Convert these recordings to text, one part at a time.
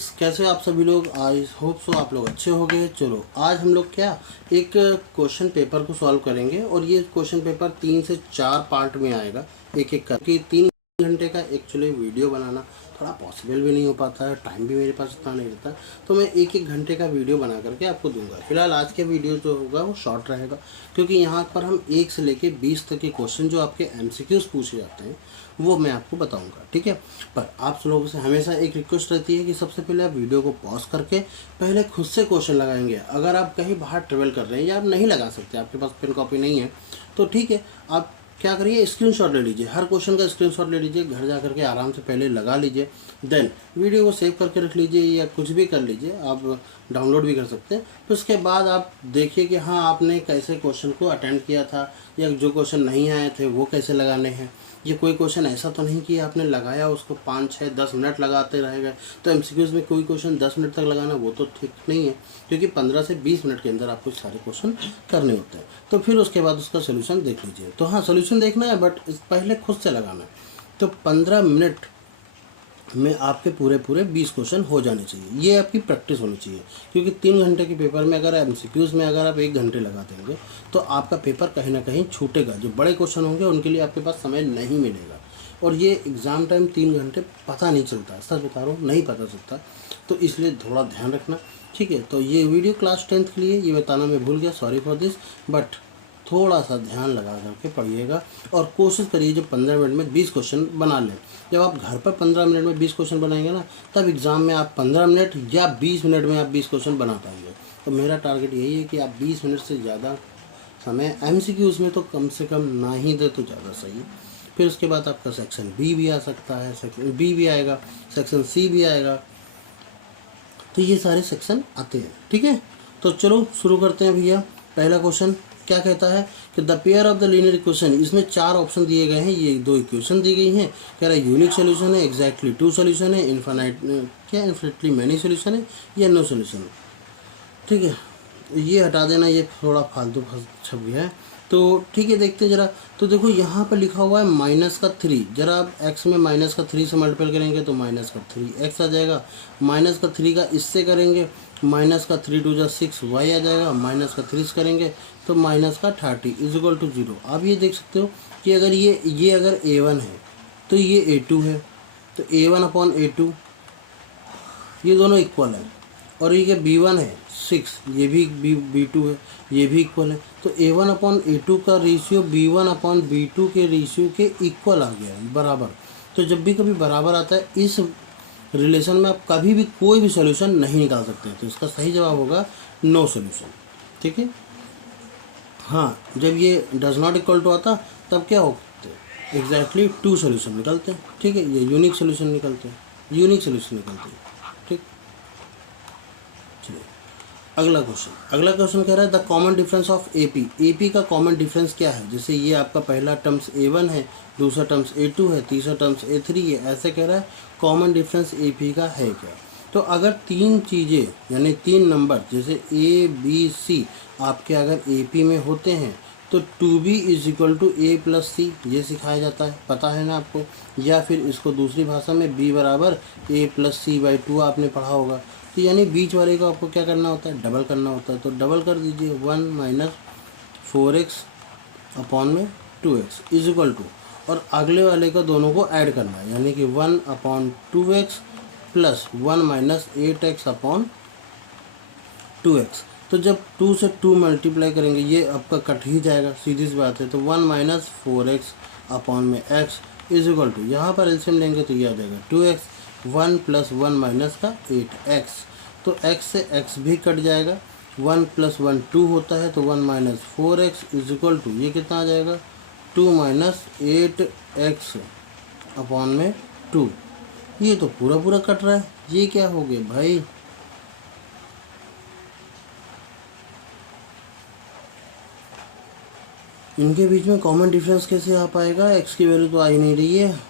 कैसे हो आप सभी लोग। आई होप सो आप लोग अच्छे हो गए। चलो आज हम लोग क्या एक क्वेश्चन पेपर को सॉल्व करेंगे और ये क्वेश्चन पेपर 3 से 4 पार्ट में आएगा, एक एक करके। 3 घंटे का एक्चुअली वीडियो बनाना थोड़ा पॉसिबल भी नहीं हो पाता है, टाइम भी मेरे पास इतना नहीं रहता, तो मैं एक एक घंटे का वीडियो बना करके आपको दूंगा। फिलहाल आज के वीडियो जो होगा वो शॉर्ट रहेगा, क्योंकि यहाँ पर हम 1 से लेके 20 तक के क्वेश्चन जो आपके MCQs पूछे जाते हैं वो मैं आपको बताऊंगा, ठीक है। पर आप लोगों से हमेशा एक रिक्वेस्ट रहती है कि सबसे पहले आप वीडियो को पॉज करके पहले खुद से क्वेश्चन लगाएंगे। अगर आप कहीं बाहर ट्रेवल कर रहे हैं या आप नहीं लगा सकते, आपके पास पेन कॉपी नहीं है, तो ठीक है, आप क्या करिए, स्क्रीनशॉट ले लीजिए, हर क्वेश्चन का स्क्रीनशॉट ले लीजिए, घर जा करके आराम से पहले लगा लीजिए, देन वीडियो को सेव करके रख लीजिए या कुछ भी कर लीजिए, आप डाउनलोड भी कर सकते हैं। फिर उसके बाद आप देखिए कि हाँ आपने कैसे क्वेश्चन को अटेंड किया था, या जो क्वेश्चन नहीं आए थे वो कैसे लगाने हैं। ये कोई क्वेश्चन ऐसा तो नहीं कि आपने लगाया उसको 5, 6, 10 मिनट लगाते रह गए, तो MCQs में कोई क्वेश्चन 10 मिनट तक लगाना वो तो ठीक नहीं है, क्योंकि 15 से 20 मिनट के अंदर आपको सारे क्वेश्चन करने होते हैं। तो फिर उसके बाद उसका सोल्यूशन देख लीजिए। तो हाँ, सोल्यूशन देखना है, बट पहले खुद से लगाना है। तो 15 मिनट में आपके पूरे 20 क्वेश्चन हो जाने चाहिए, ये आपकी प्रैक्टिस होनी चाहिए। क्योंकि 3 घंटे के पेपर में अगर MCQs में अगर आप 1 घंटे लगा देंगे तो आपका पेपर कहीं ना कहीं छूटेगा। जो बड़े क्वेश्चन होंगे उनके लिए आपके पास समय नहीं मिलेगा, और ये एग्ज़ाम टाइम 3 घंटे पता नहीं चलता, सच बता रहा हूँ, नहीं पता चलता। तो इसलिए थोड़ा ध्यान रखना, ठीक है। तो ये वीडियो क्लास 10th के लिए, ये बताना मैं भूल गया, सॉरी फॉर दिस, बट थोड़ा सा ध्यान लगा करके पढ़िएगा और कोशिश करिए जो 15 मिनट में 20 क्वेश्चन बना लें। जब आप घर पर 15 मिनट में 20 क्वेश्चन बनाएंगे ना, तब एग्ज़ाम में आप 15 मिनट या 20 मिनट में आप 20 क्वेश्चन बना पाएंगे। तो मेरा टारगेट यही है कि आप 20 मिनट से ज़्यादा समय MCQs में तो कम से कम ना ही दे तो ज़्यादा सही है। फिर उसके बाद आपका सेक्शन B भी आ सकता है, सेक्शन B भी आएगा, सेक्शन C भी आएगा, तो ये सारे सेक्शन आते हैं, ठीक है। तो चलो शुरू करते हैं भैया। पहला क्वेश्चन क्या कहता है कि the pair of the linear equation, इसमें 4 ऑप्शन दिए गए हैं, ये 2 इक्वेशन दी गई हैं। कह रहा है यूनिक सोल्यूशन है, एग्जैक्टली 2 सोल्यूशन है, इन्फिनिटली मैनी सोल्यूशन है, या नो सोल्यूशन है, ठीक है। ये हटा देना, ये थोड़ा फालतू छप गया है। तो ठीक है, देखते जरा। तो देखो यहाँ पर लिखा हुआ है -3, जरा आप x में -3 से मल्टीपल करेंगे तो -3x आ जाएगा। -3 का इससे करेंगे, -3 2 जा 6y आ जाएगा। -3 से करेंगे तो -30 = 0। आप ये देख सकते हो कि अगर ये अगर A1 है तो ये A2 है, तो A1/A2 ये दोनों इक्वल है। और ये B1 है 6, ये भी B2 है, ये भी इक्वल है। तो A1/A2 का रेशियो B1/B2 के रेशियो के इक्वल आ गया है, बराबर। तो जब भी कभी बराबर आता है इस रिलेशन में, आप कभी भी कोई भी सॉल्यूशन नहीं निकाल सकते। तो इसका सही जवाब होगा नो सॉल्यूशन, ठीक है। हाँ, जब ये डज नॉट इक्वल टू आता तब क्या होते हैं, एग्जैक्टली 2 सॉल्यूशन निकलते हैं, ठीक है। ये यूनिक सॉल्यूशन निकलते हैं, ठीक। चलिए अगला क्वेश्चन कह रहा है the common difference of AP का कॉमन डिफरेंस क्या है। जैसे ये आपका पहला टर्म्स A1 है, दूसरा टर्म्स A2 है, तीसरा टर्म्स A3 है, ऐसे कह रहा है कॉमन डिफरेंस AP का है क्या। तो अगर 3 चीज़ें यानी 3 नंबर जैसे A B C आपके अगर AP में होते हैं तो 2B = A + C ये सिखाया जाता है, पता है ना आपको। या फिर इसको दूसरी भाषा में B = A + C/2 आपने पढ़ा होगा। तो यानी बीच वाले को आपको क्या करना होता है, डबल करना होता है। तो डबल कर दीजिए, 1 - 4x/2x = और अगले वाले का दोनों को ऐड करना है, यानी कि 1/2x + 1 - 8x/2x। तो जब 2 से 2 मल्टीप्लाई करेंगे ये आपका कट ही जाएगा, सीधी सी बात है। तो 1 - 4x/x = यहाँ पर एलसीएम लेंगे तो ये आ जाएगा 2x, 1 + 1 - 8x। तो x से x भी कट जाएगा, 1 + 1 2 होता है, तो 1 - 4x = ये कितना आ जाएगा, 2 - 8x/2। ये तो पूरा कट रहा है, ये क्या हो गया भाई। इनके बीच में कॉमन डिफरेंस कैसे आ पाएगा, x की वैल्यू तो आ ही नहीं रही है।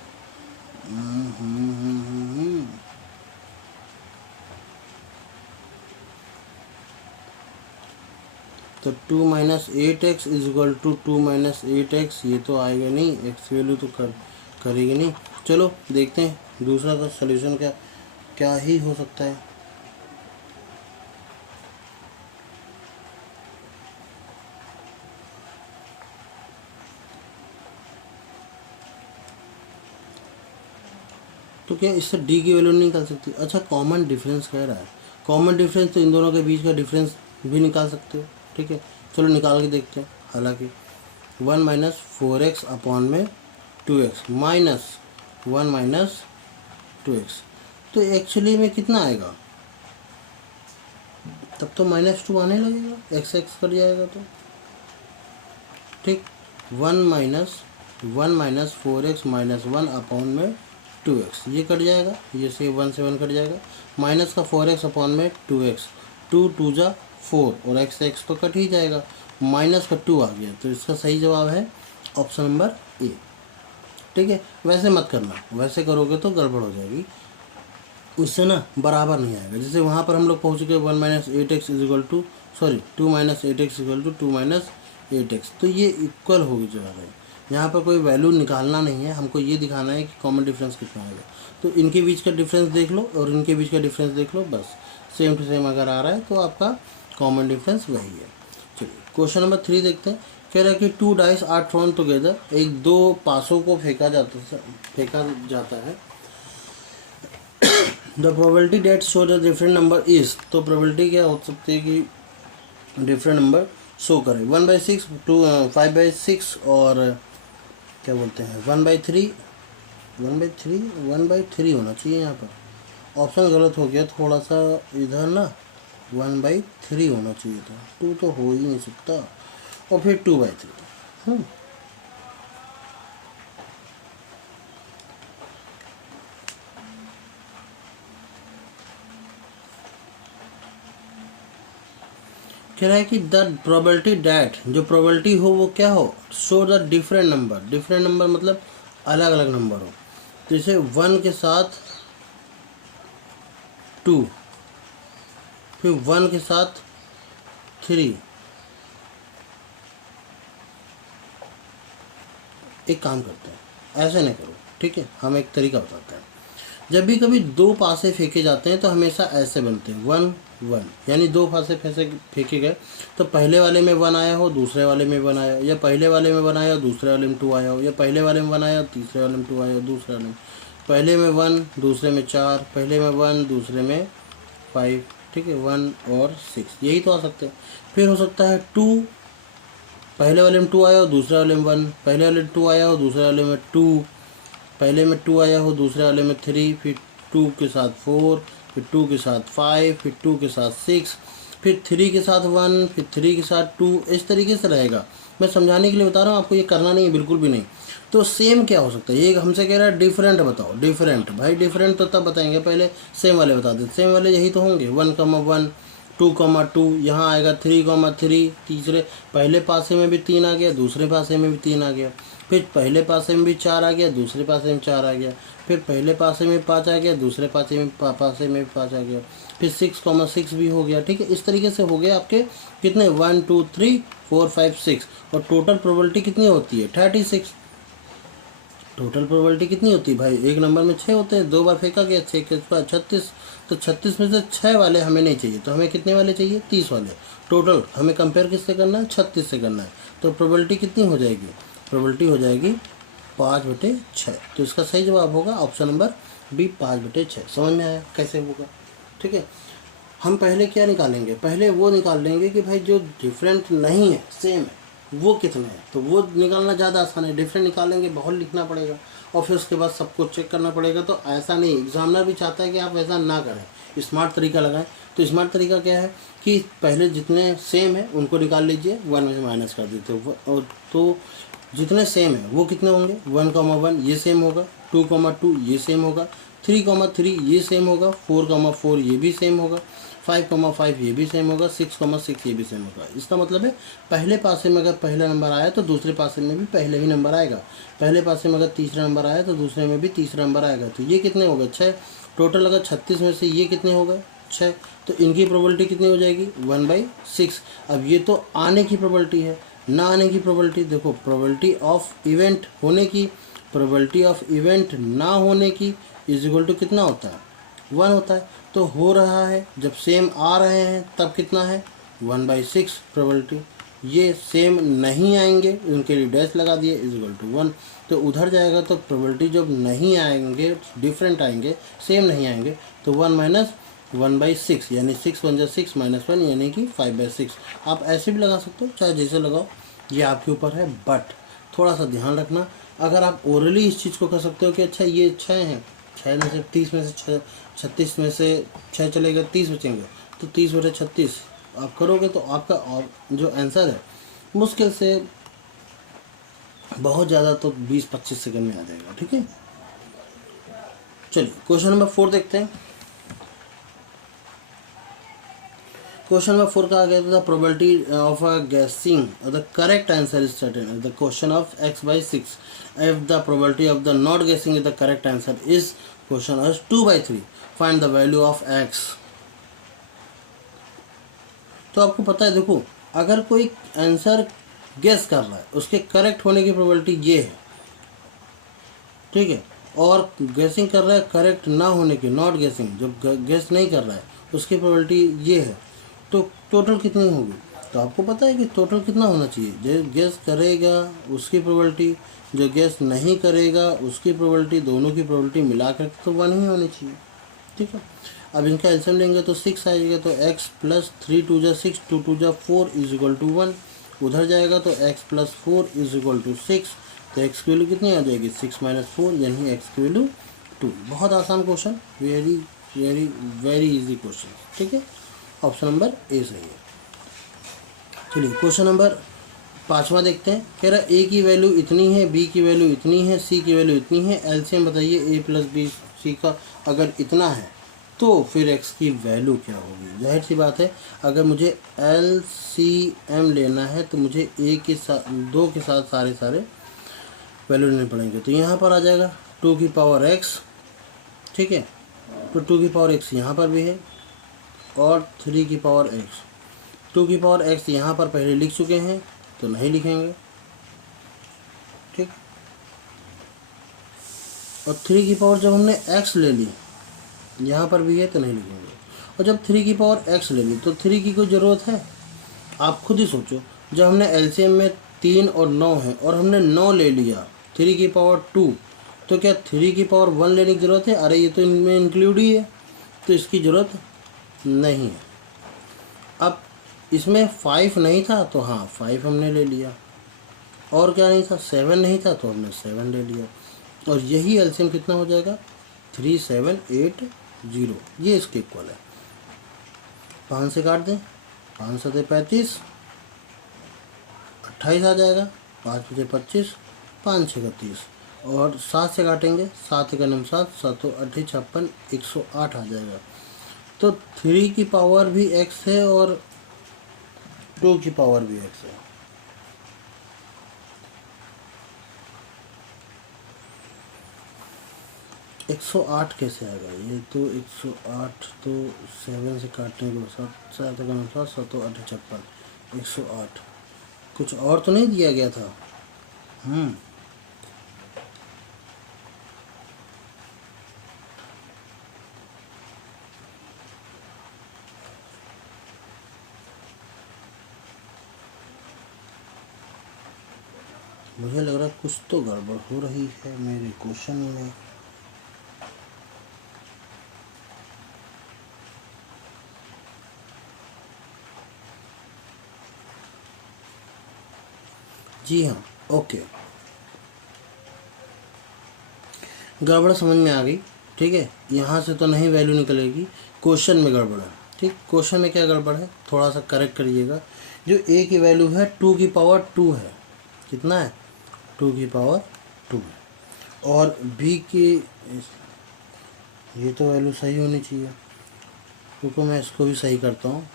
तो 2 - 8x = 2 - 8x, ये तो आएगा नहीं, x की वैल्यू तो करेगी नहीं। चलो देखते हैं दूसरा का सलूशन क्या। क्या ही हो सकता है। तो क्या इससे डी की वैल्यू नहीं निकाल सकती? अच्छा, कॉमन डिफरेंस कह रहा है। कॉमन डिफरेंस तो इन दोनों के बीच का डिफरेंस भी निकाल सकते हो। ठीक है, चलो निकाल के देखते हैं। हालांकि 1 माइनस 4x अपॉन में 2x माइनस 1 माइनस 2x, तो एक्चुअली में कितना आएगा? तब तो -2 आने लगेगा, x कट जाएगा तो। ठीक, 1 माइनस 4x माइनस 1 अपॉन में 2x, ये कट जाएगा, ये से 1 से 1 कट जाएगा। माइनस का 4x अपॉन में 2x, 2 2 जा 4 और x तो कट ही जाएगा। माइनस का 2 आ गया, तो इसका सही जवाब है ऑप्शन नंबर ए। ठीक है, वैसे मत करना, वैसे करोगे तो गड़बड़ हो जाएगी, उससे ना बराबर नहीं आएगा। जैसे वहाँ पर हम लोग पहुँच गए 1 minus 8x equal to 2 minus 8x equal to 2 minus 8x, तो ये इक्वल होगी जो है। यहाँ पर कोई वैल्यू निकालना नहीं है, हमको ये दिखाना है कि कॉमन डिफरेंस कितना आएगा। तो इनके बीच का डिफरेंस देख लो और इनके बीच का डिफरेंस देख लो, बस सेम टू सेम अगर आ रहा है तो आपका कॉमन डिफरेंस वही है। चलिए क्वेश्चन नंबर 3 देखते हैं। कह रहा है कि 2 डाइस आर थ्रोन टुगेदर, एक दो पासों को फेंका जाता है। The probability that show the different number is, तो प्रोबेबिलिटी क्या हो सकती है कि डिफरेंट नंबर शो करें। 1/6, 5/6 और क्या बोलते हैं 1/3 होना चाहिए। यहाँ पर ऑप्शन गलत हो गया थोड़ा सा, इधर ना 1/3 होना चाहिए था, 2 तो हो ही नहीं सकता, और फिर 2/3। कह रहा है कि द प्रोबेबिलिटी डैट, जो प्रोबेबिलिटी हो वो क्या हो, show the different number. Different number मतलब अलग अलग नंबर हो। जैसे 1 के साथ 2, फिर 1 के साथ 3। एक काम करते हैं, ऐसे नहीं करो, ठीक है, हम एक तरीका बताते हैं। जब भी कभी दो पासे फेंके जाते हैं तो हमेशा ऐसे बनते हैं 1 1, यानी दो पासे फेंके गए तो पहले वाले में 1 आया हो, दूसरे वाले में 1 आया, या पहले वाले में 1 आया दूसरे वाले में 2 आया हो, या पहले वाले में 1 आया तीसरे वाले में 2 आया हो, दूसरे वाले में पहले में 1 दूसरे में 4, पहले में 1 दूसरे में 5। ठीक है, 1 और 6, यही तो आ सकते हैं। फिर हो सकता है 2, पहले वाले में 2 आया हो दूसरे वाले में 1, पहले वाले में 2 आया हो दूसरे वाले में 2, पहले में 2 आया हो दूसरे वाले में 3, फिर 2 के साथ 4, फिर 2 के साथ 5, फिर 2 के साथ 6, फिर 3 के साथ 1, फिर 3 के साथ 2, इस तरीके से रहेगा। मैं समझाने के लिए बता रहा हूँ, आपको ये करना नहीं है बिल्कुल भी नहीं। तो सेम क्या हो सकता है, ये हमसे कह रहा है डिफरेंट बताओ। डिफरेंट भाई डिफरेंट तो तब बताएंगे, पहले सेम वाले बता देते। सेम वाले यही तो होंगे 1,1, 2,2, यहाँ आएगा 3,3, तीसरे पहले पासे में भी 3 आ गया, दूसरे पासे में भी 3 आ गया, फिर पहले पासे में भी 4 आ गया, दूसरे पासे में 4 आ गया, फिर पहले पासे में 5 आ गया, दूसरे पासे में 5 आ गया, फिर 6,6 भी हो गया। ठीक है, इस तरीके से हो गए आपके कितने 1 2 3 4 5 6, और टोटल प्रोबेबिलिटी कितनी होती है 36। टोटल प्रोबेबिलिटी कितनी होती है भाई, एक नंबर में 6 होते हैं, 2 बार फेंका गया 6 के बाद 36, तो 36 में से 6 वाले हमें नहीं चाहिए, तो हमें कितने वाले चाहिए 30 वाले। टोटल हमें कंपेयर किससे करना है 36 से करना है, तो प्रोबेबिलिटी कितनी हो जाएगी, प्रोबेबिलिटी हो जाएगी 5/6। तो इसका सही जवाब होगा ऑप्शन नंबर बी 5/6। समझ में आया कैसे होगा। ठीक है, हम पहले क्या निकालेंगे, पहले वो निकाल लेंगे कि भाई जो डिफरेंट नहीं है सेम है वो कितना है, तो वो निकालना ज़्यादा आसान है। डिफरेंट निकालेंगे बहुत लिखना पड़ेगा और फिर उसके बाद सबको चेक करना पड़ेगा, तो ऐसा नहीं। एग्जामिनर भी चाहता है कि आप ऐसा ना करें, स्मार्ट तरीका लगाएं। तो स्मार्ट तरीका क्या है कि पहले जितने सेम है उनको निकाल लीजिए, 1 में से माइनस कर दीजिए, और तो जितने सेम है वो कितने होंगे 1,1 ये सेम होगा, 2,2 ये सेम होगा, 3,3 ये सेम होगा, 4,4 ये भी सेम होगा, 5,5 ये भी सेम होगा, 6,6 ये भी सेम होगा। इसका मतलब है पहले पासे में अगर पहला नंबर आया तो दूसरे पासे में भी पहले ही नंबर आएगा, पहले पासे में अगर तीसरा नंबर आया तो दूसरे में भी तीसरा नंबर आएगा। तो ये कितने हो गए 6। टोटल अगर 36 में से ये कितने हो गए 6, तो इनकी प्रोबेबिलिटी कितनी हो जाएगी 1/6। अब ये तो आने की प्रोबेबिलिटी है, ना आने की प्रोबेबिलिटी देखो, प्रोबेबिलिटी ऑफ इवेंट होने की, प्रोबेबिलिटी ऑफ इवेंट ना होने की इज इक्वल टू कितना होता है 1 होता है। तो हो रहा है जब सेम आ रहे हैं तब कितना है 1/6 प्रोबेबिलिटी। ये सेम नहीं आएंगे, उनके लिए डैश लगा दिए =1। तो उधर जाएगा तो प्रोबेबिलिटी जब नहीं आएंगे, डिफरेंट आएंगे, सेम नहीं आएंगे, तो 1 - 1/6 यानी 6 1 6 -1 यानी कि 5/6। आप ऐसे भी लगा सकते हो, चाहे जैसे लगाओ, ये आपके ऊपर है। बट थोड़ा सा ध्यान रखना, अगर आप ओरली इस चीज़ को कर सकते हो कि अच्छा ये 6 हैं, 6 में से 30 में से 6, 36 में से 6 चलेगा, 30 बचेंगे, तो 30/36 आप करोगे तो आपका जो आंसर है मुश्किल से बहुत ज़्यादा तो 20-25 सेकंड में आ जाएगा। ठीक है, चलिए क्वेश्चन नंबर 4 देखते हैं। क्वेश्चन नंबर 4 का आ गया था प्रोबेबिलिटी ऑफ अ गेसिंग the correct answer is certain the question of x/6 if the probability of the not guessing the correct answer is question as 2/3 find the value of x। तो आपको पता है, देखो अगर कोई आंसर गेस कर रहा है उसके करेक्ट होने की प्रोबेबिलिटी ये है, ठीक है, और गेसिंग कर रहा है करेक्ट ना होने की, नॉट गेसिंग, जब गेस नहीं कर रहा है उसकी प्रोबेबिलिटी ये है, तो टोटल कितनी होगी। तो आपको पता है कि टोटल कितना होना चाहिए, जो गेस करेगा उसकी प्रोबेबिलिटी, जो गेस नहीं करेगा उसकी प्रोबेबिलिटी, दोनों की प्रोबेबिलिटी मिलाकर तो 1 ही होनी चाहिए। ठीक है, अब इनका एल्सियम लेंगे तो 6 आएगा, तो x + 3 2 = 6 2 2 = 4 = 1। उधर जाएगा तो x + 4 = 6, तो x की वैल्यू कितनी आ जाएगी 6 - 4 यानी x की वैल्यू 2। बहुत आसान question, very very very easy question. ठीक है, ऑप्शन नंबर ए सही है। चलिए क्वेश्चन नंबर 5वां देखते हैं। कह रहा है a की वैल्यू इतनी है, b की वैल्यू इतनी है, c की वैल्यू इतनी है, एलसीएम बताइए a + b c का अगर इतना है तो फिर x की वैल्यू क्या होगी। जाहिर सी बात है, अगर मुझे एलसीएम लेना है तो मुझे a के साथ 2 के साथ सारे वैल्यू लेने पड़ेंगे। तो यहाँ पर आ जाएगा 2 की पावर x, ठीक है, तो 2 की पावर x यहाँ पर भी है और 3 की पावर x। 2 की पावर x यहाँ पर पहले लिख चुके हैं तो नहीं लिखेंगे, ठीक। और 3 की पावर जब हमने x ले ली, यहाँ पर भी है तो नहीं लिखेंगे। और जब 3 की पावर x ले ली तो 3 की कोई ज़रूरत है। आप खुद ही सोचो, जब हमने एलसीएम में 3 और 9 है और हमने 9 ले लिया, 3 की पावर 2, तो क्या 3 की पावर 1 लेने की ज़रूरत है। अरे ये तो इनमें इंक्लूड ही है, तो इसकी ज़रूरत नहीं है। अब इसमें 5 नहीं था तो हाँ 5 हमने ले लिया, और क्या नहीं था 7 नहीं था तो हमने 7 ले लिया, और यही एलसीएम कितना हो जाएगा 3780, ये इसके इक्वल है। 5 से काट दें, 5 7 35, 28 आ जाएगा, 5 5 25, 5 6 30, और 7 से काटेंगे, 7 1 7, 7 8 56, 108 आ जाएगा। तो 3 की पावर भी x है और 2 की पावर भी x है। एक 108 कैसे आएगा, ये तो 108 तो 7 से काटने के बाद 7 7 7 7 8 56, 108 कुछ और तो नहीं दिया गया था। मुझे लग रहा है कुछ तो गड़बड़ हो रही है मेरे क्वेश्चन में। जी हाँ, ओके, गड़बड़ समझ में आ गई। ठीक है, यहाँ से तो नहीं वैल्यू निकलेगी, क्वेश्चन में गड़बड़ है। ठीक, क्वेश्चन में क्या गड़बड़ है थोड़ा सा करेक्ट करिएगा। जो a की वैल्यू है 2 की पावर 2 है, कितना है 2 की पावर 2 है, और b की ये तो वैल्यू सही होनी चाहिए, क्योंकि मैं इसको भी सही करता हूँ।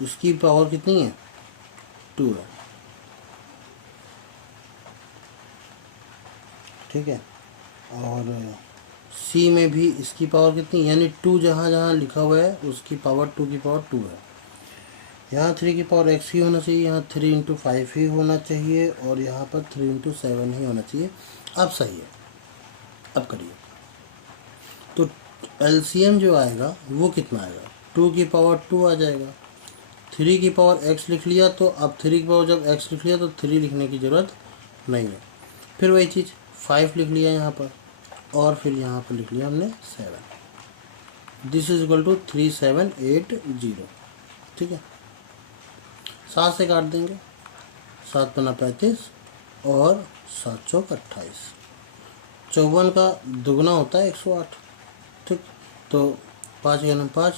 इसकी पावर कितनी है 2 है, ठीक है, और सी में भी इसकी पावर कितनी, यानी 2 जहाँ जहाँ लिखा हुआ है उसकी पावर 2 की पावर 2 है। यहाँ 3 की पावर x ही होना चाहिए, यहाँ 3 × 5 ही होना चाहिए, और यहाँ पर 3 × 7 ही होना चाहिए। अब सही है, अब करिए। तो एलसीएम जो आएगा वो कितना आएगा, 2 की पावर 2 आ जाएगा। 3 की पावर x लिख लिया, तो अब 3 की पावर जब x लिख लिया तो 3 लिखने की ज़रूरत नहीं है। फिर वही चीज़ 5 लिख लिया यहाँ पर, और फिर यहाँ पर लिख लिया हमने 7। This is equal to 3780। ठीक है, 7 से काट देंगे, 7 पन्ना 35 और 7 चौक 28। 54 का दुगना होता है 108। ठीक, तो 5 या 5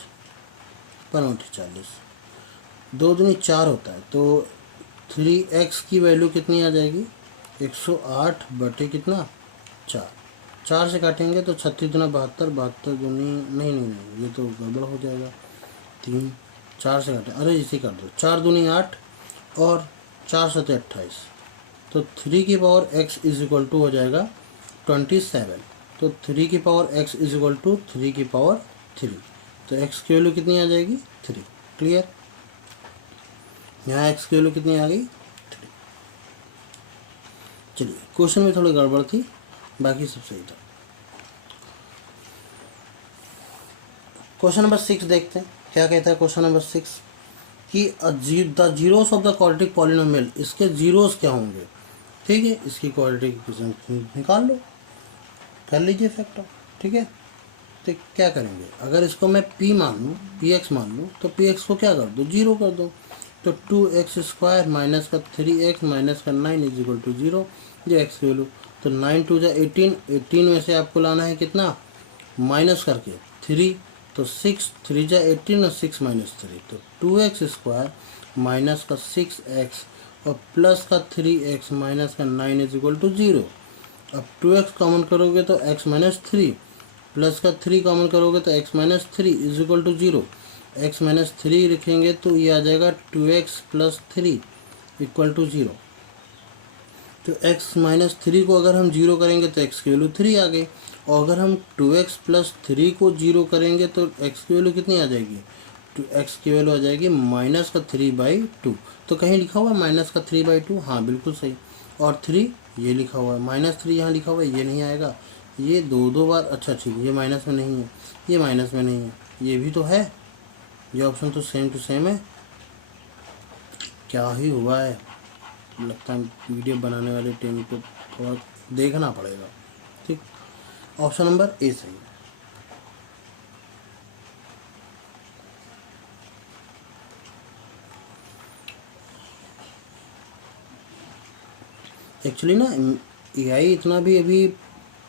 5 40, 2 दूनी 4 होता है, तो 3x की वैल्यू कितनी आ जाएगी, 108 बटे कितना 4। 4 से काटेंगे तो 36 दूना 72, 72 दूनी नहीं, ये तो गड़बड़ हो जाएगा। 3 4 से काटें, अरे इसे कर दो, 4 दूनी 8 और 4 सते 28, तो 3 की power x is equal to हो जाएगा 27। तो 3 की power x is equal to 3 की पावर 3, तो x की वैल्यू कितनी आ जाएगी 3। क्लियर, यहाँ x की वैल्यू कितनी आ गई 3। चलिए, क्वेश्चन में थोड़ी गड़बड़ थी, बाकी सब सही था। क्वेश्चन नंबर 6 देखते हैं क्या कहता है। क्वेश्चन नंबर 6 कि the zeros of the quadratic polynomial, इसके जीरोस क्या होंगे। ठीक है, इसकी क्वाड्रेटिक इक्वेशन निकाल लो, कर लीजिए फैक्टर। ठीक है, तो क्या करेंगे, अगर इसको मैं p मान लूँ, px मान लूँ, तो px को क्या कर दो, 0 कर दो। तो 2x² माइनस का 3x माइनस का 9 इज इक्वल टू 0, जो x की वैल्यू। तो 9 2 जा 18, 18 में से आपको लाना है कितना, माइनस करके 3, तो 6 3 जा 18 और 6 माइनस 3, तो 2x² माइनस का 6x और प्लस का 3x माइनस का 9 इज इक्वल टू 0। अब 2x कॉमन करोगे तो x माइनस 3, प्लस का 3 कॉमन करोगे तो x माइनस 3 इज इक्वल टू 0। x माइनस 3 लिखेंगे तो ये आ जाएगा 2x प्लस 3 इक्वल टू 0। तो x माइनस 3 को अगर हम 0 करेंगे तो x की वैल्यू 3 आ गई, और अगर हम 2x प्लस 3 को 0 करेंगे तो x की वैल्यू कितनी आ जाएगी, तो x की वैल्यू आ जाएगी माइनस का 3/2। तो कहीं लिखा हुआ है माइनस का 3/2, हाँ बिल्कुल सही। और 3 ये लिखा हुआ है, माइनस 3 यहाँ लिखा हुआ है, ये नहीं आएगा, ये दो बार, अच्छा ठीक है, ये माइनस में नहीं है, ये माइनस में नहीं है, ये भी तो है, ये ऑप्शन तो सेम टू सेम है। क्या ही हुआ है, लगता है वीडियो बनाने वाले टीम को थोड़ा देखना पड़ेगा। ठीक, ऑप्शन नंबर ए सही है। एक्चुअली ना एआई इतना भी अभी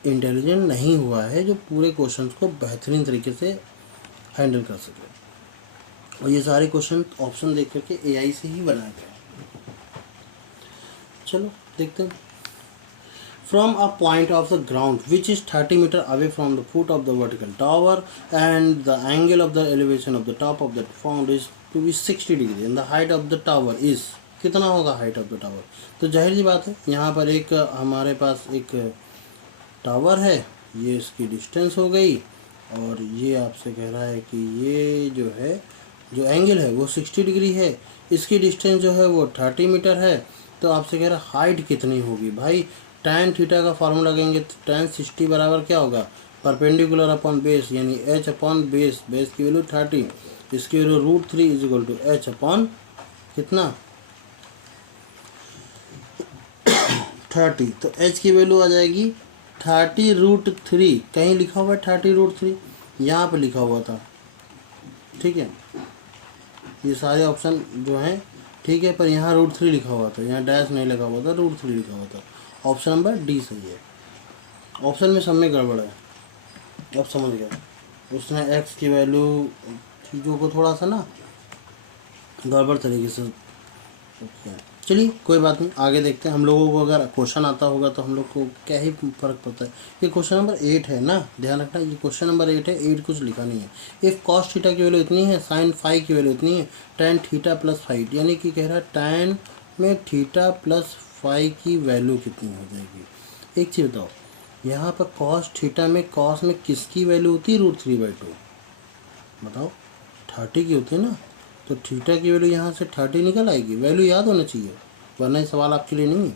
इंटेलिजेंट नहीं हुआ है जो पूरे क्वेश्चंस को बेहतरीन तरीके से हैंडल कर सके, और ये सारे क्वेश्चन ऑप्शन देख करके एआई से ही बनाए गए। चलो देखते हैं। From a point of the ground which is 30 metre away from the foot of the vertical tower and the angle of the elevation of the top of the found is to be 60 degree and the height of the tower is, कितना होगा height of the tower. तो जाहिर सी बात है, यहाँ पर एक हमारे पास एक टावर है, ये इसकी डिस्टेंस हो गई, और ये आपसे कह रहा है कि ये जो है, जो एंगल है वो 60 डिग्री है, इसकी डिस्टेंस जो है वो 30 मीटर है। तो आपसे कह रहा है हाइट कितनी होगी। भाई tan थीटा का फार्मूला लगेंगे, तो tan 60 बराबर क्या होगा, परपेंडिकुलर अपॉन बेस, यानी h अपॉन बेस, बेस की वैल्यू 30, इसकी value √3 is equal to h upon कितना 30। तो h की वैल्यू आ जाएगी 30√3, कहीं लिखा हुआ है 30√3, यहाँ पर लिखा हुआ था। ठीक है, ये सारे ऑप्शन जो हैं ठीक है, पर यहाँ √3 लिखा हुआ था, यहाँ डैश नहीं लगा हुआ था, √3 लिखा हुआ था। ऑप्शन नंबर डी सही है। ऑप्शन में सब में गड़बड़ है, अब समझ गए। उसने x की वैल्यू चीज़ों को थोड़ा सा ना गड़बड़ तरीके से किया। चलिए कोई बात नहीं, आगे देखते हैं। हम लोगों को अगर क्वेश्चन आता होगा तो हम लोग को क्या ही फ़र्क पड़ता है। ये क्वेश्चन नंबर 8 है ना, ध्यान रखना, ये क्वेश्चन नंबर 8 है। 8 कुछ लिखा नहीं है। इफ़ कॉस थीटा की वैल्यू इतनी है, साइन फाई की वैल्यू इतनी है, tan थीटा प्लस फाई, यानी कि कह रहा है tan में थीटा प्लस फाई की वैल्यू कितनी हो जाएगी। एक चीज़ बताओ, यहाँ पर कॉस थीटा में कॉस में किसकी वैल्यू होती है, √3/2, बताओ 30 की होती है ना, तो थीटा की वैल्यू यहाँ से 30 निकल आएगी। वैल्यू याद होना चाहिए, वरना ये सवाल आपके लिए नहीं है।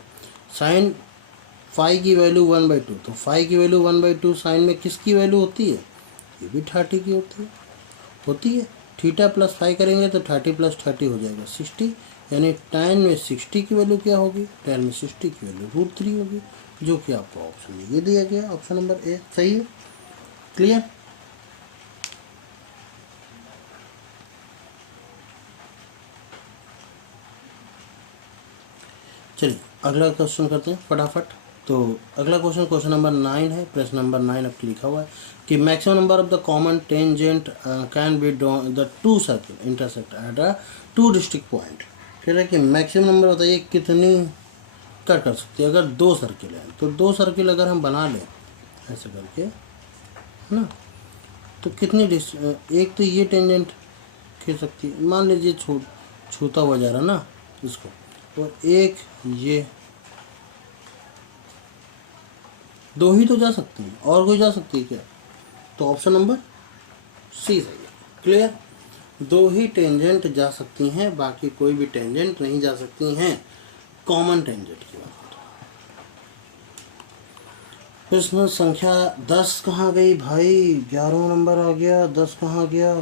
साइन फाई की वैल्यू 1/2, तो फाई की वैल्यू 1/2 साइन में किसकी वैल्यू होती है, ये भी 30 की होती है। थीटा प्लस फाइव करेंगे तो 30 प्लस 30 हो जाएगा 60, यानी tan में 60 की वैल्यू क्या होगी, tan में 60 की वैल्यू √3 होगी, जो कि आपको ऑप्शन में ये दिया गया, ऑप्शन नंबर ए सही है। क्लियर। चलिए अगला क्वेश्चन करते हैं फटाफट। तो अगला क्वेश्चन नंबर 9 है। प्रश्न नंबर 9 आपके लिखा हुआ है कि maximum number of the common tangent can be the two circle intersect at a two district point. कह रहे हैं कि मैक्सिमम नंबर बताइए कितनी कर सकती है। अगर दो सर्किल हैं तो दो सर्किल अगर हम बना लें ऐसे करके ना, तो कितनी एक तो ये टेंजेंट खींच सकती है, मान लीजिए छूता हुआ जा रहा ना इसको, और एक ये, दो ही तो जा सकती हैं, और कोई जा सकती है क्या? तो ऑप्शन नंबर सी सही है। क्लियर। दो ही टेंजेंट जा सकती हैं, बाकी कोई भी टेंजेंट नहीं जा सकती हैं, कॉमन टेंजेंट की बात। प्रश्न संख्या 10 कहाँ गई भाई? 11वां नंबर आ गया, 10 कहाँ गया?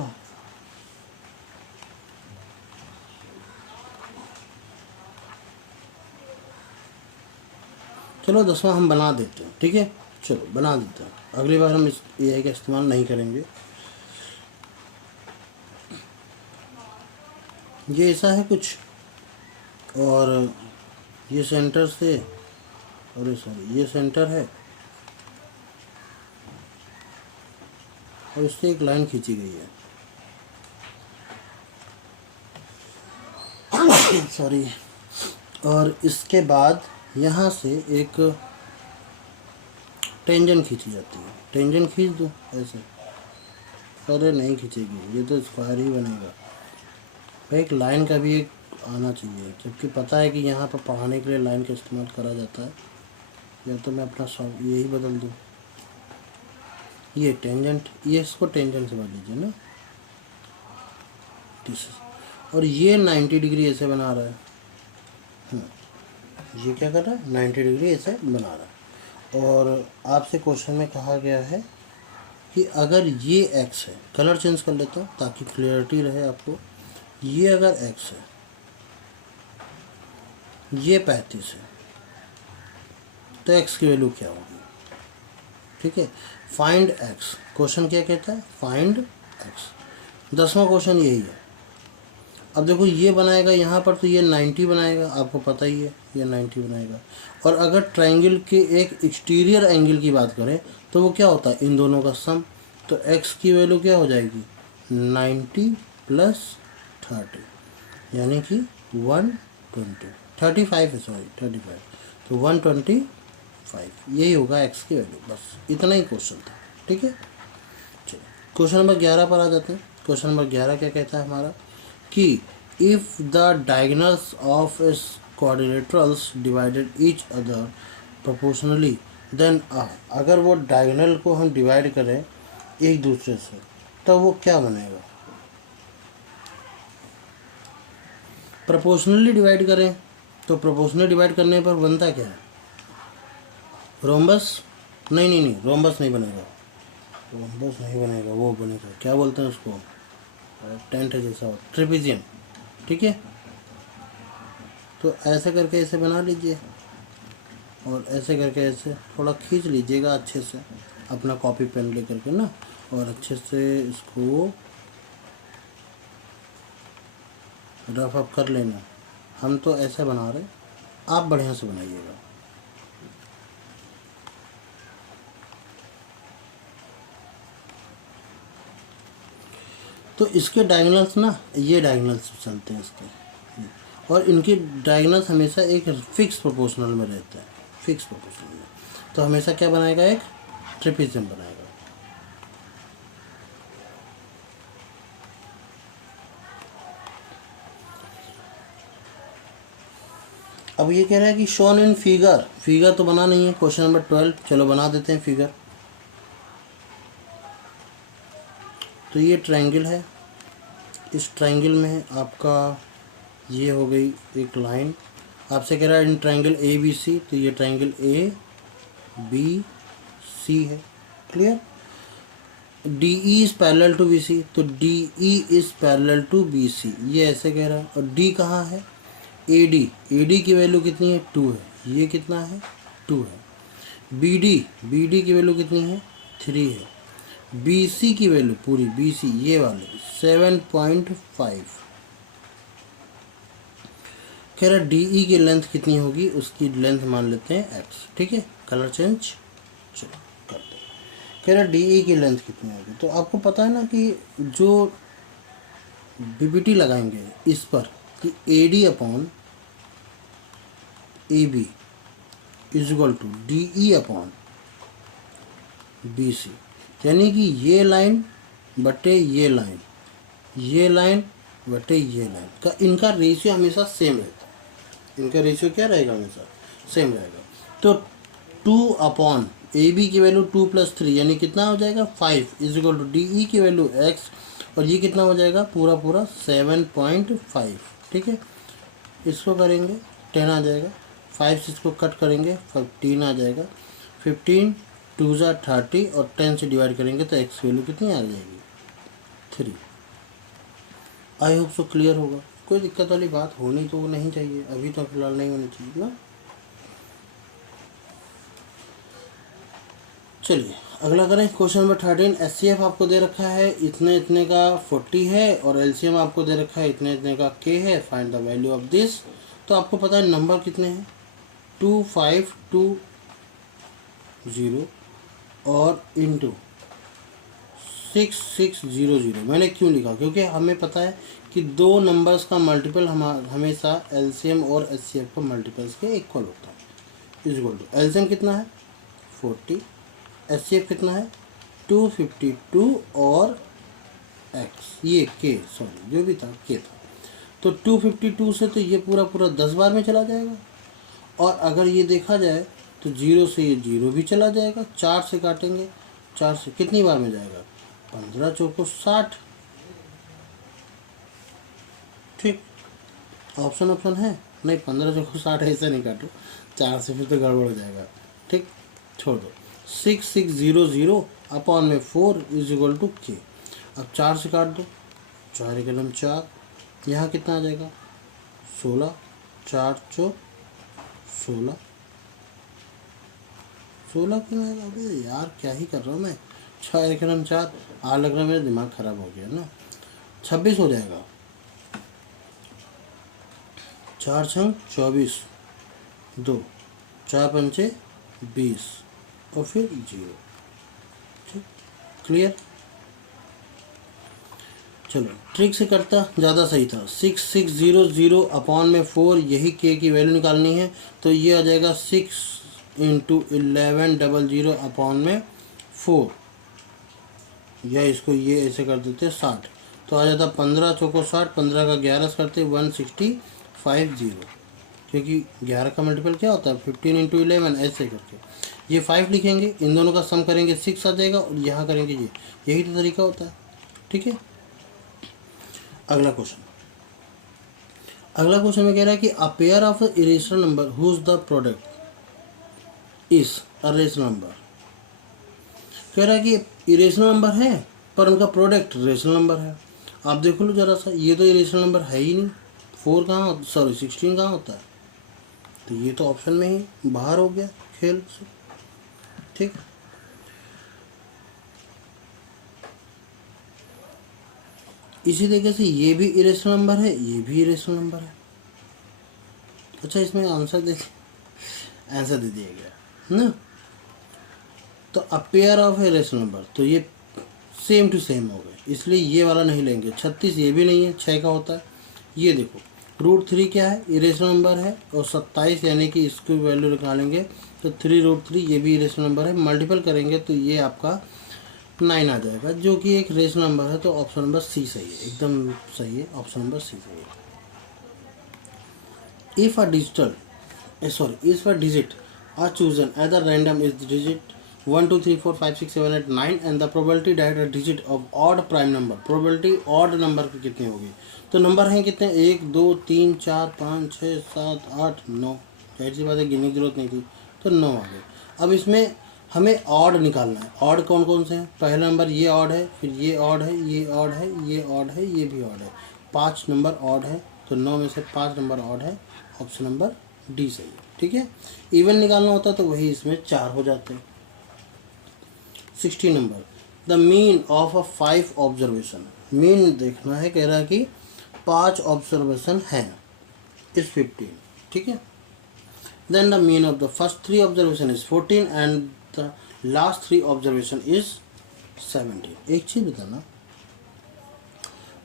चलो 10वां हम बना देते हैं, ठीक है, चलो बना देते हैं। अगली बार हम इस AI का इस्तेमाल नहीं करेंगे। ये ऐसा है कुछ, और ये सेंटर से, और ये सेंटर है, और इससे एक लाइन खींची गई है सॉरी, और इसके बाद यहाँ से एक टेंजेंट खींची जाती है। टेंजेंट खींच दो ऐसे, अरे नहीं खींचेगी, ये तो स्क्वायर ही बनेगा। एक लाइन का भी एक आना चाहिए, जबकि पता है कि यहाँ पर पढ़ाने के लिए लाइन का इस्तेमाल करा जाता है। या तो मैं अपना यही बदल दूँ, ये टेंजेंट, ये इसको टेंजेंट से बदल लीजिए ना, और ये 90 डिग्री ऐसे बना रहा है। ये क्या कर रहा है? 90 डिग्री ऐसे बना रहा है। और आपसे क्वेश्चन में कहा गया है कि अगर ये x है, कलर चेंज कर लेता हूँ ताकि क्लियरिटी रहे आपको। ये अगर x है, ये 35 है, तो x की वैल्यू क्या होगी? ठीक है, फाइंड x। क्वेश्चन क्या कहता है? Find x। 10वां क्वेश्चन यही है। अब देखो ये बनाएगा यहाँ पर, तो ये 90 बनाएगा, आपको पता ही है ये 90 बनाएगा। और अगर ट्रायंगल के एक एक्सटीरियर एंगल की बात करें तो वो क्या होता है? इन दोनों का सम। तो x की वैल्यू क्या हो जाएगी? 90 प्लस 30, यानी कि 120, 35 है, सॉरी 35, तो 125, यही होगा x की वैल्यू। बस इतना ही क्वेश्चन था, ठीक है। चलिए क्वेश्चन नंबर 11 पर आ जाते हैं। क्वेश्चन नंबर 11 क्या कहता है हमारा कि इफ़ द डायगोनल्स ऑफ इस quadrilaterals divided each other proportionally then अगर वो डायगोनल को हम डिवाइड करें एक दूसरे से, तो वो क्या बनेगा? प्रोपोर्शनली डिवाइड करें तो प्रोपोर्शनली डिवाइड करने पर बनता क्या है? रोम्बस? नहीं, रोम्बस नहीं बनेगा, रोम्बस नहीं बनेगा, वो बनेगा, क्या बोलते हैं उसको, टेंट जैसा, ट्रेपेजियम, ठीक है। तो ऐसे करके ऐसे बना लीजिए, और ऐसे करके ऐसे थोड़ा खींच लीजिएगा अच्छे से अपना कॉपी पेन लेकर के ना, और अच्छे से इसको रफ अप कर लेना। हम तो ऐसे बना रहे, आप बढ़िया से बनाइएगा। तो इसके डायगोनल्स ना, ये डायगोनल्स चलते हैं इसके, और इनके डायगोनल्स हमेशा एक फिक्स प्रोपोर्शनल में रहता है, फिक्स प्रोपोर्शनल में। तो हमेशा क्या बनाएगा? एक ट्रेपेजियम बनाएगा। अब ये कह रहा है कि शोन इन फिगर, फिगर तो बना नहीं है, क्वेश्चन नंबर 12, चलो बना देते हैं फिगर। तो ये ट्रायंगल है, इस ट्रायंगल में आपका ये हो गई एक लाइन। आपसे कह रहा है इन ट्रायंगल ABC, तो ये ट्रायंगल ABC है। Clear. D E is parallel to B C, तो D E is parallel to B C, ये ऐसे कह रहा है। और डी कहाँ है? ए डी की वैल्यू कितनी है? 2 है। ये कितना है? 2 है। बी डी की वैल्यू कितनी है? 3 है। बी सी की वैल्यू पूरी बी सी ये वाले 7.5। कह रहा डी ई की लेंथ कितनी होगी? उसकी लेंथ मान लेते हैं एक्स। ठीक है, कलर चेंज चलो करते हैं। कह रहा डी ई की लेंथ कितनी होगी? तो आपको पता है ना कि जो बीबीटी लगाएंगे इस पर कि A D upon A B is equal to D E upon B C, यानी कि ये लाइन बटे ये लाइन, ये लाइन बटे ये लाइन का इनका रेशियो हमेशा सेम रहता है। इनका रेशियो क्या रहेगा? हमेशा सेम रहेगा। तो 2 अपॉन ए बी की वैल्यू 2 + 3 यानी कितना हो जाएगा? 5 is equal to D E की वैल्यू x, और ये कितना हो जाएगा? पूरा 7.5। ठीक है, इसको करेंगे 10 आ जाएगा, 5 से इसको कट करेंगे 15 आ जाएगा, 15 2 × 30 और 10 से डिवाइड करेंगे तो x वैल्यू कितनी आ जाएगी? 3। आई होप सो क्लियर होगा। कोई दिक्कत वाली बात होनी तो नहीं चाहिए, अभी तो फिलहाल नहीं होनी चाहिए ना। चलिए अगला करें। Question number 13। एचसीएफ आपको दे रखा है इतने इतने का 40 है, और एलसीएम आपको दे रखा है इतने इतने का k है। Find the value of this. तो आपको पता है नंबर कितने हैं? 2520 और इंटू 6600। मैंने क्यों लिखा? क्योंकि हमें पता है कि दो नंबर्स का मल्टीपल हमेशा एलसीएम और एचसीएफ का मल्टीपल्स के इक्वल होता है। इज इक्वल टू एलसीएम कितना है? 40, एचसीएफ कितना है? 252 और एक्स ये के सॉरी जो भी था के था। तो 252 से तो ये पूरा 10 बार में चला जाएगा, और अगर ये देखा जाए तो 0 से ये 0 भी चला जाएगा। 4 से काटेंगे, 4 से कितनी बार में जाएगा? 15 चौको 60। ठीक, ऑप्शन है नहीं, 15 चौको 60 ऐसे नहीं काटो, 4 से फिर तो गड़बड़ हो जाएगा। ठीक, छोड़ दो। 6600 अपॉन में 4 इज इक्वल टू के। अब 4 से काट दो, 4 कलम 4, यहाँ कितना आ जाएगा? 16, 4 चौक 16, 16 क्यों आएगा? अबे यार क्या ही कर रहा हूँ मैं। 6 कलम 4 आ लग रहा है, मेरा दिमाग खराब हो गया ना। 26 हो जाएगा, 4 छंग 24, 2 4 पंचे 20 और फिर 0। ठीक, क्लियर। चलो ट्रिक से करता ज़्यादा सही था। 6600 अपॉन में 4, यही के की वैल्यू निकालनी है। तो ये आ जाएगा 6 × 1100 अपॉन में 4, या इसको ये ऐसे कर देते 60, तो आ जाता 15 चौको 60, 15 का 11 से करते 1650, क्योंकि 11 का मल्टीपल क्या होता है? 15 × 11 ऐसे करके ये 5 लिखेंगे, इन दोनों का सम करेंगे 6 आ जाएगा, और यहाँ करेंगे ये, यही तो तरीका होता है। ठीक है, अगला क्वेश्चन में कह रहा है कि a pair of irrational number whose the product is a rational number. कह रहा है कि इरेशनल नंबर है पर उनका प्रोडक्ट रेशनल नंबर है। आप देख लो जरा सा, ये तो इरेशनल नंबर है ही नहीं। 16 कहाँ होता है? तो ये तो ऑप्शन में ही बाहर हो गया खेल से। ठीक, इसी तरीके से ये भी इरेशनल नंबर है, ये भी इरेशनल नंबर है। अच्छा, इसमें आंसर दे दिया गया ना। तो अ पेयर ऑफ इरेशनल नंबर, तो ये सेम टू सेम हो गए, इसलिए ये वाला नहीं लेंगे। 36 ये भी नहीं है, 6 का होता है। ये देखो √3 क्या है? इरेशनल नंबर है, और 27 यानी कि इसकी वैल्यू निकालेंगे तो 3√3 ये भी इरेशनल नंबर है। मल्टीपल करेंगे तो ये आपका 9 आ जाएगा, जो कि एक रेशनल नंबर है। तो ऑप्शन नंबर सी सही है, एकदम सही है, ऑप्शन नंबर सी सही है। If a digit are chosen either random is the digit 1 2 3 4 5 6 7 8 9 and the probability that a digit of odd prime number, probability odd number की कितनी होगी? तो नंबर हैं कितने? 1 2 3 4 5 6 7 8 9। जाहिर सी बात है गिनने की जरूरत नहीं थी, तो 9 आ गए। अब इसमें हमें ऑड निकालना है। ऑड कौन कौन से हैं? पहला नंबर ये ऑड है, फिर ये ऑड है, ये ऑड है, ये ऑड है, ये भी ऑड है। 5 नंबर ऑड है, तो 9 में से 5 नंबर ऑड है। ऑप्शन नंबर डी सही है। ठीक है, इवन निकालना होता तो वही इसमें 4 हो जाते हैं। 60 number, the mean of a 5 observation. Mean देखना है, कह रहा है कि 5 ऑब्जर्वेशन हैं इस 15। ठीक है, then the mean of the first 3 observation is 14 and the last 3 observation is 17। एक चीज़ बताना,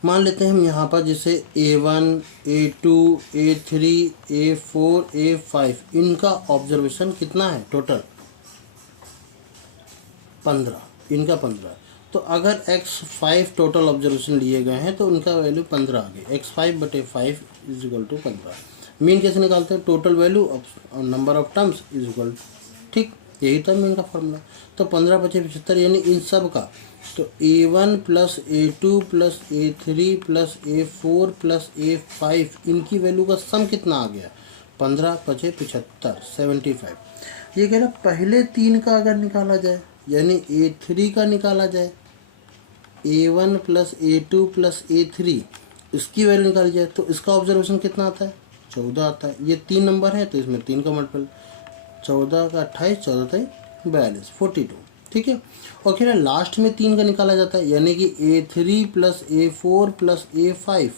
मान लेते हैं हम यहाँ पर जैसे A1, A2, A3, A4, A5 इनका ऑब्जर्वेशन कितना है टोटल? 15, इनका 15। तो अगर x5 टोटल ऑब्जर्वेशन लिए गए हैं तो उनका वैल्यू 15 आ गई। x5/5 is equal to 15। Mean कैसे निकालते हैं? Total value of number of terms is equal, ठीक, यही था मीन का फॉर्मूला। तो 15 × 5 = 75, यानी इन सब का तो A1 + A2 + A3 + A4 + A5 इनकी वैल्यू का सम कितना आ गया? 15 × 5 = 75, 75। ये कह रहा पहले 3 का अगर निकाला जाए, यानी A3 का निकाला जाए, A1 + A2 + A3 इसकी वैल्यू निकाली जाए तो इसका ऑब्जर्वेशन कितना आता है? 14 आता है। ये 3 नंबर है तो इसमें 3 का मल्टीपल, 14 का 28, 14 × 3 = 42, 42। ठीक है, और फिर लास्ट में 3 का निकाला जाता है, यानी कि A3 + A4 + A5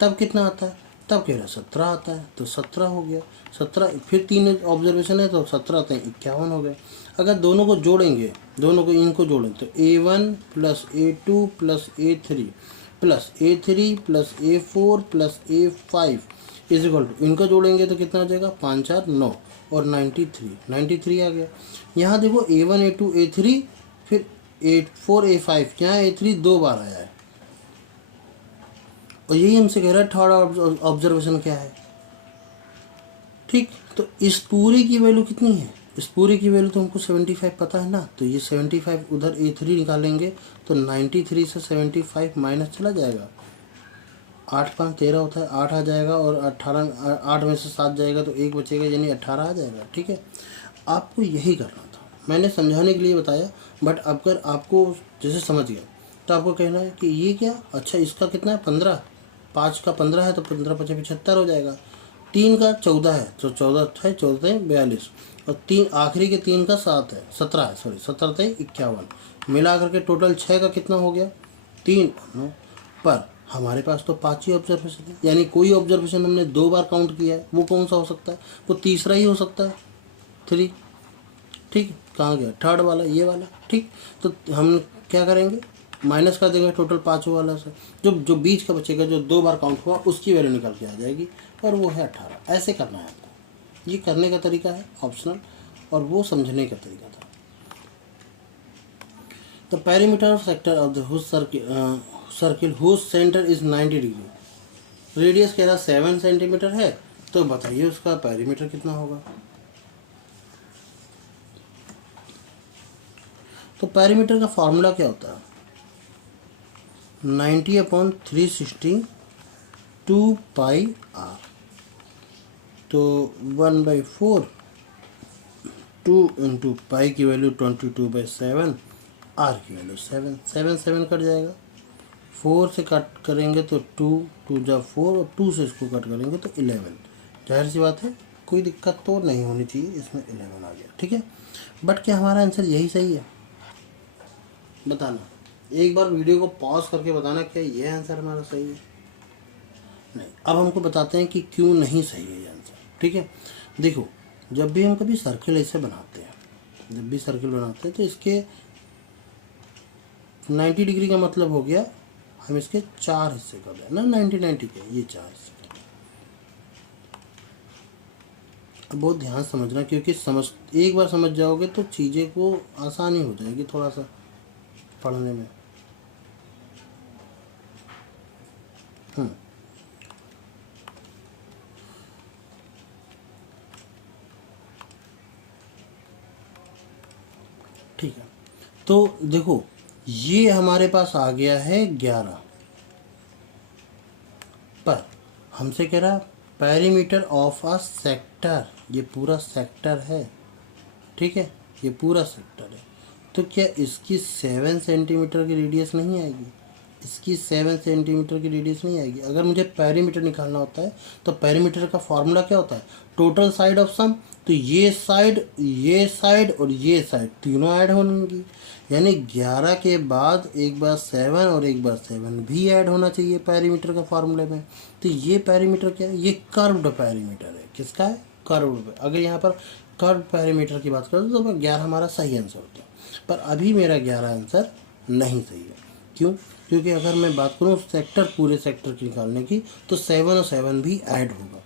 तब कितना आता है? तब कह रहा 17 आता है, तो 17 हो गया। 17 फिर 3 ऑब्जर्वेशन है तो 17 आता है, 51 हो गया। अगर दोनों को जोड़ेंगे, दोनों को इनको जोड़ें तो A1 + A2 + A3 + A3 + A4 + A5 is equal to, इनको जोड़ेंगे तो कितना आ जाएगा? 5 × 4 = 9 और 93 आ गया। यहाँ देखो A1 A2 A3 फिर A4 A5, यहाँ A3 2 बार आया है और यही हमसे कह रहा है थर्ड ऑब्जर्वेशन क्या है। ठीक, तो इस पूरे की वैल्यू कितनी है? इस पूरे की वैल्यू तो हमको 75 पता है ना, तो ये 75 उधर A3 निकालेंगे तो 93 से 75 माइनस चला जाएगा। 8 × 5 = 13 होता है, 8 आ जाएगा और 18, 8 में से 7 जाएगा तो 1 बचेगा, यानी 18 आ जाएगा। ठीक है, आपको यही करना था, मैंने समझाने के लिए बताया, बट अगर आपको जैसे समझ गया तो आपको कहना है कि ये क्या, अच्छा इसका कितना है? 15, 5 का 15 है तो 15 × 5 = 75 हो जाएगा। 3 का 14 है तो 14 है, 14 × 42 और 3 आखिरी के 3 का 7 है, 17 है, सॉरी 17 × 51 मिला करके टोटल 6 का कितना हो गया? 3 9। पर हमारे पास तो 5 ही ऑब्जर्वेशन है, यानी कोई ऑब्जर्वेशन हमने 2 बार काउंट किया है, वो कौन सा हो सकता है? वो तीसरा ही हो सकता है, 3। ठीक, कहाँ गया थर्ड वाला? ये वाला। ठीक, तो हम क्या करेंगे? माइनस कर देंगे टोटल 5 वाला से, जो बीच का बचेगा, जो 2 बार काउंट हुआ उसकी वैल्यू निकल के आ जाएगी और वो है 18। ऐसे करना है आपको, ये करने का तरीका है ऑप्शनल और वो समझने का तरीका था। The perimeter sector of the circle whose centre is 90 degree. Radius कह रहा 7 सेंटीमीटर है, तो बताइए उसका पेरीमीटर कितना होगा? तो पेरीमीटर का फॉर्मूला क्या होता है? 90/360 2πr। तो 1/4, 2 × पाई की वैल्यू 22/7, आर की वैल्यू 7, 7 7 कट जाएगा। 4 से कट करेंगे तो 2 2 × 4 और 2 से इसको कट करेंगे तो 11। जाहिर सी बात है कोई दिक्कत तो नहीं होनी चाहिए, इसमें 11 आ गया। ठीक है, बट क्या हमारा आंसर यही सही है? बताना, एक बार वीडियो को पॉज करके बताना क्या ये आंसर हमारा सही है? नहीं। अब हमको बताते हैं कि क्यों नहीं सही है ये आंसर। ठीक है, देखो जब भी हम कभी सर्किल ऐसे बनाते हैं, जब भी सर्किल बनाते हैं तो इसके 90 डिग्री का मतलब हो गया हम इसके 4 हिस्से कर दें ना, 90 90 के ये 4 हिस्से। अब बहुत ध्यान समझना, क्योंकि एक बार समझ जाओगे तो चीज़ें को आसानी हो जाएगी थोड़ा सा पढ़ने में। ठीक है, तो देखो ये हमारे पास आ गया है 11, पर हमसे कह रहा पेरीमीटर ऑफ अ सेक्टर, ये पूरा सेक्टर है। ठीक है, ये पूरा सेक्टर है। तो क्या इसकी 7 सेंटीमीटर की रेडियस नहीं आएगी? इसकी 7 सेंटीमीटर की रेडियस नहीं आएगी। अगर मुझे पेरीमीटर निकालना होता है तो पेरीमीटर का फॉर्मूला क्या होता है? Total side of some. तो ये साइड और ये साइड तीनों ऐड होंगी, यानी 11 के बाद एक बार 7 और एक बार 7 भी ऐड होना चाहिए पेरीमीटर का फॉर्मूले में। तो ये पेरीमीटर क्या है? ये कर्व्ड पेरीमीटर है। किसका है? कर्व्ड। अगर यहाँ पर कर्व पेरीमीटर की बात करें तो 11 हमारा सही आंसर होता है, पर अभी मेरा 11 आंसर नहीं सही है। क्यों? क्योंकि अगर मैं बात करूँ सेक्टर, पूरे सेक्टर की निकालने की, तो 7 और 7 भी ऐड होगा।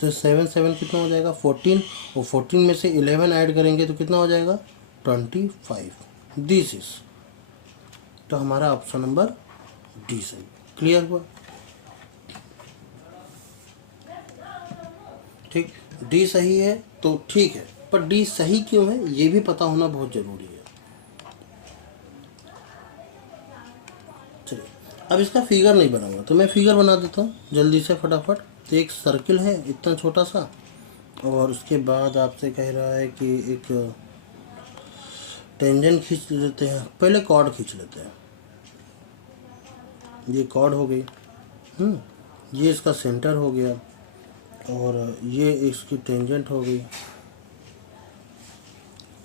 तो 7 7 कितना हो जाएगा? 14, और 14 में से 11 ऐड करेंगे तो कितना हो जाएगा? 25। दिस इज, तो हमारा ऑप्शन नंबर डी सही। क्लियर हुआ? ठीक, डी सही है तो ठीक है, पर डी सही क्यों है ये भी पता होना बहुत ज़रूरी है। चलिए, अब इसका फिगर नहीं बनाऊंगा तो मैं फिगर बना देता हूँ जल्दी से फटाफट। तो एक सर्किल है इतना छोटा सा, और उसके बाद आपसे कह रहा है कि एक टेंजेंट खींच लेते हैं। पहले कॉर्ड खींच लेते हैं। ये कॉर्ड हो गई, ये इसका सेंटर हो गया, और ये इसकी टेंजेंट हो गई।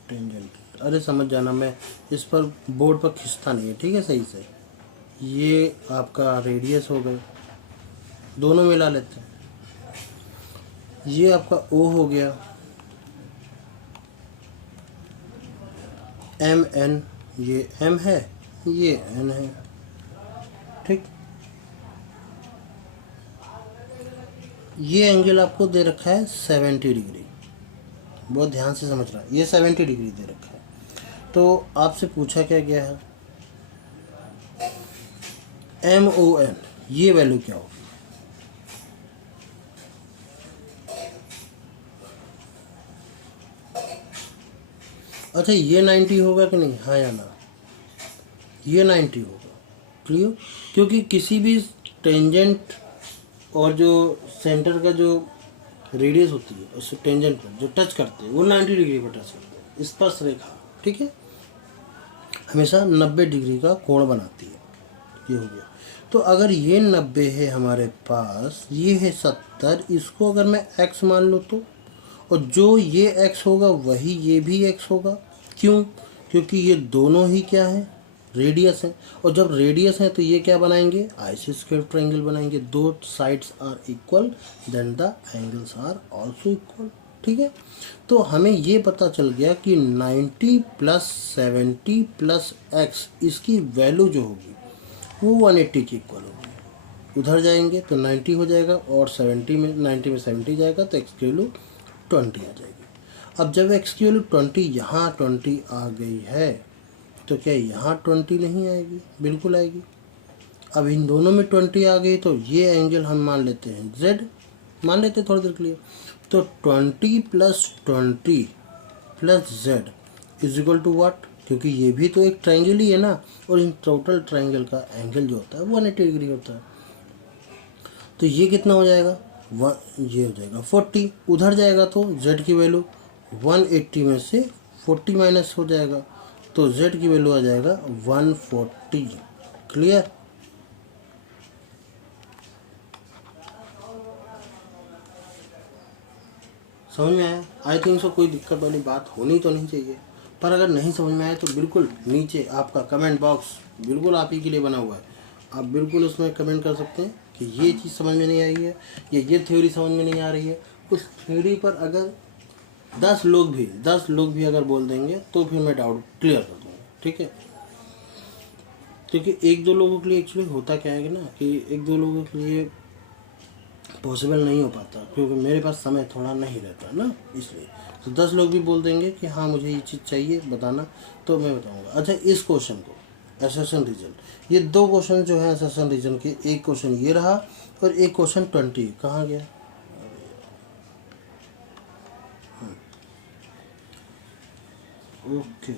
टेंजेंट, अरे समझ जाना, मैं इस पर बोर्ड पर खींचता नहीं है, ठीक है, सही से। ये आपका रेडियस हो गए, दोनों मिला लेते हैं। ये आपका ओ हो गया, एम एन, ये एम है, ये एन है, ठीक। ये एंगल आपको दे रखा है 70 डिग्री, बहुत ध्यान से समझ रहा है, ये 70 डिग्री दे रखा है। तो आपसे पूछा क्या गया है? एम ओ एन, ये वैल्यू क्या होगी? अच्छा, ये 90 होगा कि नहीं? हाँ या ना? ये 90 होगा। क्लियर? क्योंकि किसी भी टेंजेंट और जो सेंटर का जो रेडियस होती है उस टेंजेंट पर जो टच करते हैं वो 90 डिग्री पर टच करते हैं, स्पर्श रेखा, ठीक है, हमेशा 90 डिग्री का कोण बनाती है। ये हो गया। तो अगर ये 90 है हमारे पास, ये है 70, इसको अगर मैं x मान लूँ तो, और जो ये x होगा वही ये भी x होगा। क्यों? क्योंकि ये दोनों ही क्या है? रेडियस है। और जब रेडियस है तो ये क्या बनाएंगे? आइसोस्केल ट्रायंगल बनाएंगे। दो sides are equal then the angles are also equal, ठीक है। तो हमें ये पता चल गया कि 90 + 70 + x, इसकी वैल्यू जो होगी वो 180 के इक्वल होगी। उधर जाएंगे तो 90 हो जाएगा, और 70 में 90 में 70 जाएगा तो x की वैल्यू 20 आ जाएगी। अब जब x की वैल्यू 20, यहाँ 20 आ गई है, तो क्या यहाँ 20 नहीं आएगी? बिल्कुल आएगी। अब इन दोनों में 20 आ गई तो ये एंगल हम मान लेते हैं z, मान लेते हैं थोड़ी देर के लिए। तो 20 + 20 + z is equal to what? क्योंकि ये भी तो एक ट्रायंगल ही है ना, और इन टोटल ट्रायंगल का एंगल जो होता है 180 डिग्री होता है। तो ये कितना हो जाएगा? ये हो जाएगा 40। उधर जाएगा तो z की वैल्यू 180 में से 40 माइनस हो जाएगा, तो z की वैल्यू आ जाएगा 140। क्लियर? समझ में आया? आई थिंक सो कोई दिक्कत वाली बात होनी तो नहीं चाहिए, पर अगर नहीं समझ में आए तो बिल्कुल नीचे आपका कमेंट बॉक्स बिल्कुल आप ही के लिए बना हुआ है। आप बिल्कुल उसमें कमेंट कर सकते हैं कि ये चीज़ समझ में नहीं आई है, या ये थ्योरी समझ में नहीं आ रही है। उस थ्योरी पर अगर 10 लोग भी अगर बोल देंगे तो फिर मैं डाउट क्लियर कर दूँगा, ठीक है। क्योंकि एक दो लोगों के लिए एक्चुअली होता क्या है कि ना, कि एक दो लोगों के लिए पॉसिबल नहीं हो पाता, क्योंकि मेरे पास समय थोड़ा नहीं रहता ना, इसलिए। तो 10 लोग भी बोल देंगे कि हाँ मुझे ये चीज़ चाहिए बताना, तो मैं बताऊंगा। अच्छा, इस क्वेश्चन को असर्शन रीजन, ये दो क्वेश्चन जो है असर्शन रीजन के, एक क्वेश्चन ये रहा और एक क्वेश्चन 20 कहाँ गया? ओके,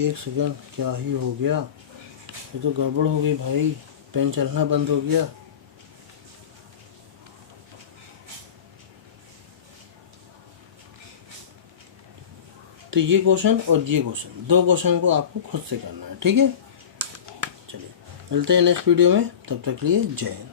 एक सेकंड, क्या ही हो गया, ये तो गड़बड़ हो गई भाई, पेन चलना बंद हो गया। तो ये क्वेश्चन और ये क्वेश्चन, दो क्वेश्चन को आपको खुद से करना है, ठीक है। चलिए मिलते हैं नेक्स्ट वीडियो में, तब तक के लिए जय हिंद।